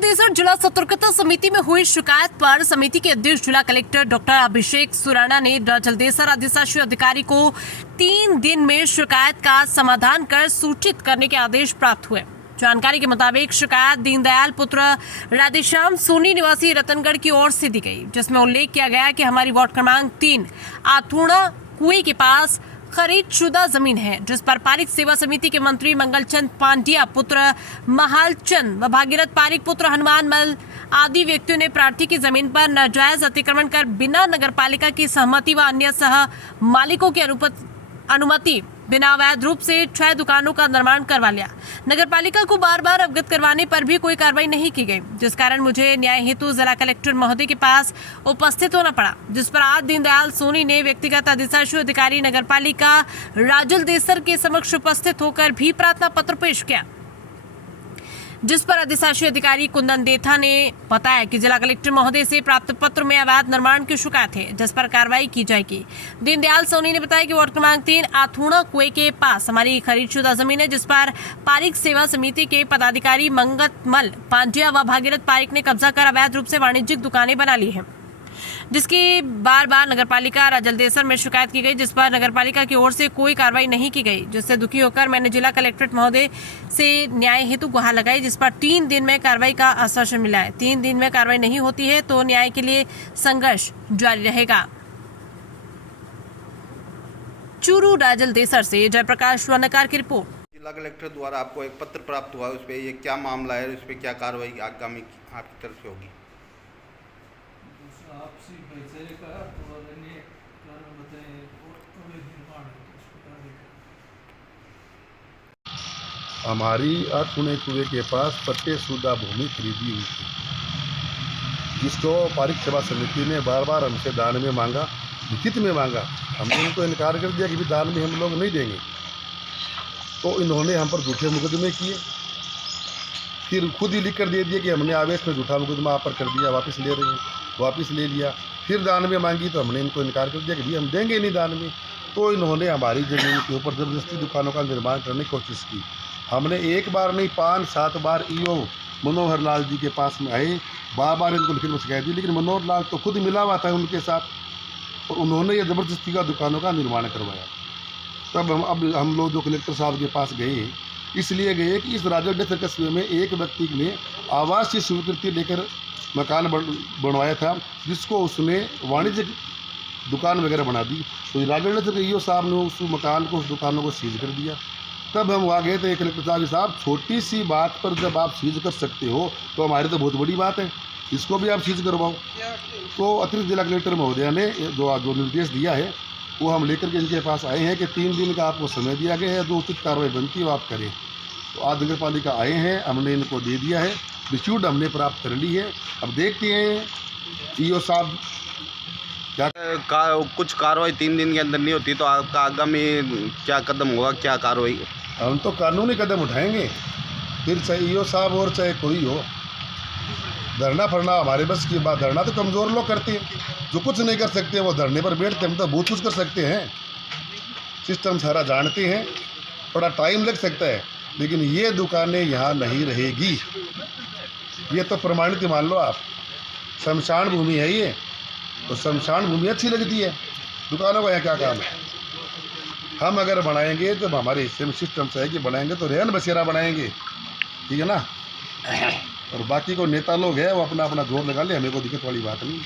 राजलदेसर जिला सतर्कता समिति में हुई शिकायत पर समिति के अध्यक्ष जिला कलेक्टर डॉक्टर अभिषेक सुराणा ने राजलदेसर अधिशासी अधिकारी को 3 दिन में शिकायत का समाधान कर सूचित करने के आदेश प्राप्त हुए। जानकारी के मुताबिक शिकायत दीनदयाल पुत्र राधेश्याम सोनी निवासी रतनगढ़ की ओर से दी गई, जिसमें उल्लेख किया गया कि हमारी वार्ड क्रमांक 3 आथुणा कुएं के पास खरीदशुदा जमीन है, जिस पर पारिक सेवा समिति के मंत्री मंगलचंद पांड्या पुत्र महालचंद व भागीरथ पारिक पुत्र हनुमान मल आदि व्यक्तियों ने प्रार्थी की जमीन पर नाजायज अतिक्रमण कर बिना नगरपालिका की सहमति व अन्य सह मालिकों की अनुमति बिना अवैध रूप से 6 दुकानों का निर्माण करवा लिया। नगरपालिका को बार बार अवगत करवाने पर भी कोई कार्रवाई नहीं की गई, जिस कारण मुझे न्याय हेतु जिला कलेक्टर महोदय के पास उपस्थित होना पड़ा, जिस पर आज दीनदयाल सोनी ने व्यक्तिगत अधिशासी अधिकारी नगरपालिका राजलदेसर के समक्ष उपस्थित होकर भी प्रार्थना पत्र पेश किया, जिस पर अधिशासी अधिकारी कुंदन देथा ने बताया कि जिला कलेक्टर महोदय से प्राप्त पत्र में अवैध निर्माण की शिकायत है, जिस पर कार्रवाई की जाएगी। दीनदयाल सोनी ने बताया कि वार्ड क्रमांक 3 आथुणा कुएं के पास हमारी खरीदशुदा जमीन है, जिस पर पारिक सेवा समिति के पदाधिकारी मंगतमल पांड्या व भागीरथ पारिक ने कब्जा कर अवैध रूप से वाणिज्यिक दुकानें बना ली है, जिसकी बार बार नगरपालिका राजलदेसर में शिकायत की गई, जिस पर नगरपालिका की ओर से कोई कार्रवाई नहीं की गई, जिससे दुखी होकर मैंने जिला कलेक्ट्रेट महोदय से न्याय हेतु गुहार लगाई, जिस पर 3 दिन में कार्रवाई का आश्वासन मिला है। 3 दिन में कार्रवाई नहीं होती है तो न्याय के लिए संघर्ष जारी रहेगा। चूरू राजलदेसर से जयप्रकाश वर्णकार की रिपोर्ट। जिला कलेक्टर द्वारा आपको एक पत्र प्राप्त हुआ है, उस पर ये क्या मामला है, उस पर क्या कार्रवाई आगामी आपकी तरफ से होगी? आपसी भाईचारे का तो अन्य कारण बताएं और अवैध निर्माण हमारी आथुणे कुएं के पास पट्टेशुदा भूमि खरीदी हुई थी, जिसको पारिक सेवा समिति ने बार बार हमसे दान में मांगा, लिखित में मांगा। हमने उनको इनकार कर दिया कि भी दान में हम लोग नहीं देंगे, तो इन्होंने हम पर झूठे मुकदमे किए। फिर खुद ही लिख कर दे दिया कि हमने आवेश में झूठा मुकदमा आप पर कर दिया, वापस ले रहे हैं, वापस ले लिया। फिर दान में मांगी तो हमने इनको इनकार कर दिया कि भी हम देंगे नहीं दान में। तो इन्होंने हमारी ज़मीन के ऊपर ज़बरदस्ती दुकानों का निर्माण करने की कोशिश की। हमने एक बार नहीं 5-7 बार ईओ मनोहर लाल जी के पास में आए, बार बार इनको लिखित में शिकायत दी, लेकिन मनोहर लाल तो खुद मिला हुआ था उनके साथ और उन्होंने ये ज़बरदस्ती का दुकानों का निर्माण करवाया। तब हम लोग जो कलेक्टर साहब के पास गए, इसलिए गए कि इस राजलदेसर कस्बे में एक व्यक्ति ने आवास की स्वीकृति लेकर मकान बनवाया था, जिसको उसने वाणिज्यिक दुकान वगैरह बना दी। तो राजलदेसर के ईओ साहब ने उस मकान को, उस दुकानों को सीज कर दिया। तब हम वहाँ गए थे कलेक्टर साहब, छोटी सी बात पर जब आप सीज कर सकते हो तो हमारी तो बहुत बड़ी बात है, इसको भी आप सीज करवाओ। तो अतिरिक्त जिला कलेक्टर महोदय ने जो निर्देश दिया है वो हम लेकर के इनके पास आए हैं कि 3 दिन का आपको समय दिया गया है, जो उचित कार्रवाई बनती है वो आप करें। तो आज नगर पालिका आए हैं, हमने इनको दे दिया है, रिसीव्ड हमने प्राप्त कर ली है। अब देखते हैं ईओ साहब क्या कुछ कार्रवाई 3 दिन के अंदर नहीं होती तो आपका आगामी क्या कदम होगा, क्या कार्रवाई? हम तो कानूनी कदम उठाएंगे, फिर चाहे ईओ साहब और चाहे कोई हो। धरना फरना हमारे बस की बात, धरना तो कमज़ोर लोग करते हैं, जो कुछ नहीं कर सकते वो धरने पर बैठते, हम तो बहुत कुछ कर सकते हैं। सिस्टम सारा जानते हैं, थोड़ा टाइम लग सकता है, लेकिन ये दुकानें यहाँ नहीं रहेगी, ये तो प्रमाणित मान लो आप। शमशान भूमि है ये, तो शमशान भूमि अच्छी लगती है, दुकानों का यहाँ क्या काम है? हम अगर बनाएंगे तो हमारे हिस्से में सिस्टम से है कि बनाएंगे तो रेहन बसेरा बनाएंगे, ठीक है ना। और बाकी को नेता लोग हैं वो अपना अपना जोर लगा ले, हमें कोई दिक्कत वाली बात नहीं।